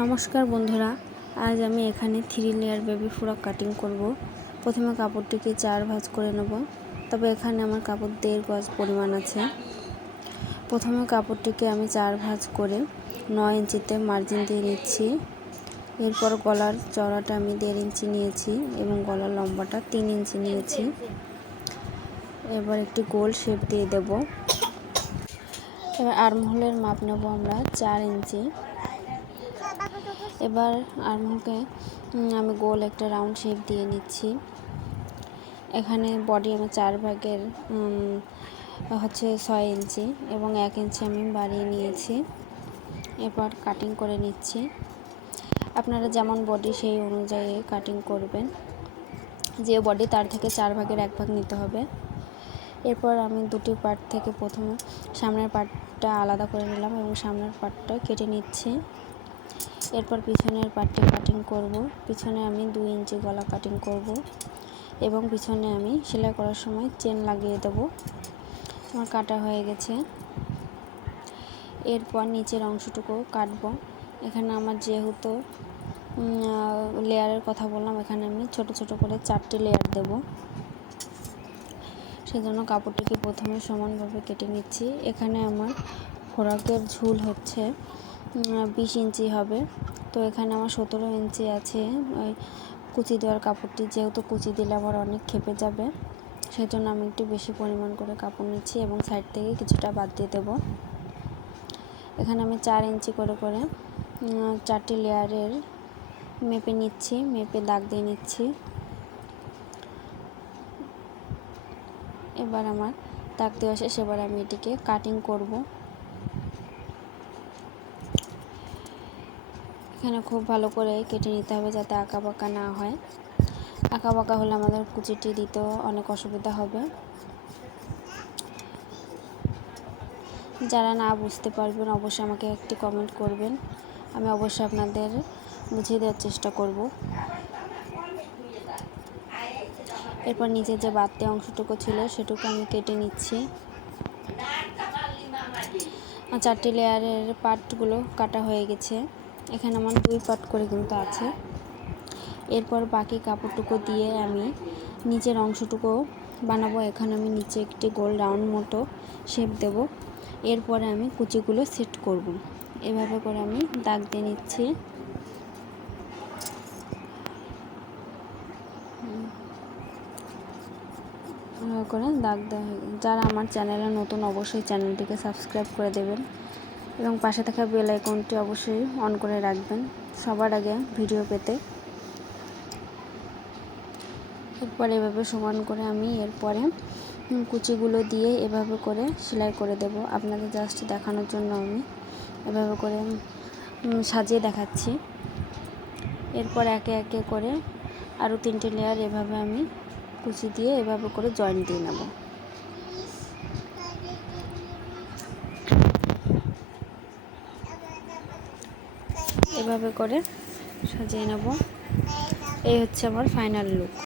নমস্কার বন্ধুরা, আজ আমি এখানে 3 লেয়ার বেবি ফ্রক কাটিং করব। প্রথমে কাপড়টিকে 4 ভাঁজ করে নেব। তবে এখানে আমার কাপড় 1.5 গজ পরিমাণ আছে। প্রথমে কাপড়টিকে আমি 4 ভাঁজ করে 9 ইঞ্চিতে মার্জিন দিয়ে নিচ্ছি। এরপর গলার চওড়াটা আমি 1.5 ইঞ্চি নিয়েছি এবং গলার লম্বাটা 3 ইঞ্চি নিয়েছি। এবার একটি গোল শেপ দিয়ে দেব। এবার আর্মহোলের মাপ নেব আমরা 4 ইঞ্চি। এবার আর্মহোলকে আমি গোল একটা রাউন্ড শেপ দিয়ে নিচ্ছি। এখানে বডি আমি 4 ভাগের 6 ইঞ্চি এবং 1 ইঞ্চি আমি বাড়িয়ে নিয়েছি। এবার কাটিং করে নিচ্ছি। আপনারা যেমন বডি সেই অনুযায়ী কাটিং করবেন। যে বডি তার থেকে 4 ভাগের 1 ভাগ নিতে হবে। এরপর আমি দুটি পার্ট থেকে প্রথমে সামনের পার্টটা আলাদা করে নিলাম এবং সামনের পার্টটা কেটে নিচ্ছি। এরপর পিছনের পার্টটি কাটিং করব। পিছনে আমি 2 ইঞ্চি গলা কাটিং করব এবং পিছনে আমি সেলাই করার সময় চেন লাগিয়ে দেব। আমার কাটা হয়ে গেছে। এরপর নিচের অংশটুকু কাটব। এখানে আমার যেহেতু লেয়ারের কথা বললাম, এখানে আমি ছোট ছোট করে 4টি লেয়ার দেব। সেজন্য কাপড়টিকে প্রথমে সমানভাবে কেটে নিচ্ছি। এখানে আমার ফ্রকের ঝুল হচ্ছে 20 ইঞ্চি হবে। তো এখানে আমার 17 ইঞ্চি আছে। ওই কুচি দেওয়ার কাপড়টি, যেহেতু কুচি দিলে আমার অনেক খেপে যাবে, সেজন্য আমি একটু বেশি পরিমাণ করে কাপড় নিচ্ছি এবং সাইড থেকে কিছুটা বাদ দিয়ে দেবো। এখানে আমি 4 ইঞ্চি করে 4টি লেয়ারের মেপে নিচ্ছি, মেপে দাগ দিয়ে নিচ্ছি। এবার আমার দাগ দেওয়া শেষ। এবার আমি এটিকে কাটিং করব। এখানে খুব ভালো করে কেটে নিতে হবে যাতে আঁকা বাঁকা না হয়। আঁকা বাঁকা হলে আমাদের কুচিটি দিতেও অনেক অসুবিধা হবে। যারা না বুঝতে পারবেন অবশ্যই আমাকে একটি কমেন্ট করবেন, আমি অবশ্যই আপনাদের বুঝিয়ে দেওয়ার চেষ্টা করব। এরপর নিচে যে বাড়তি অংশটুকু ছিল সেটুকু আমি কেটে নিচ্ছি। 4টি লেয়ারের পার্টগুলো কাটা হয়ে গেছে। এখানে আমার 2 পার্ট করে কিন্তু আছে। এরপর বাকি কাপড়টুকু দিয়ে আমি নিচের অংশটুকু বানাবো। এখানে আমি নিচে একটি গোল রাউন্ড মতো শেপ দেব। এরপরে আমি কুচিগুলো সেট করব। এভাবে করে আমি দাগ দিয়ে নিচ্ছি। করে দাগ দেওয়া হয়ে গেছে। যারা আমার চ্যানেলে নতুন অবশ্যই চ্যানেলটিকে সাবস্ক্রাইব করে দেবেন এবং পাশে থাকা বেল আইকনটি অবশ্যই অন করে রাখবেন সবার আগে ভিডিও পেতে। এরপর এভাবে সমান করে আমি এরপরে কুচিগুলো দিয়ে এভাবে করে সেলাই করে দেব। আপনাদের জাস্ট দেখানোর জন্য আমি এভাবে করে সাজিয়ে দেখাচ্ছি। এরপর একে একে করে আরও 3টে লেয়ার এভাবে আমি কুচি দিয়ে এভাবে করে জয়েন্ট দিয়ে নেব। এভাবে করে সাজিয়ে নেব। এই হচ্ছে আমার ফাইনাল লুক।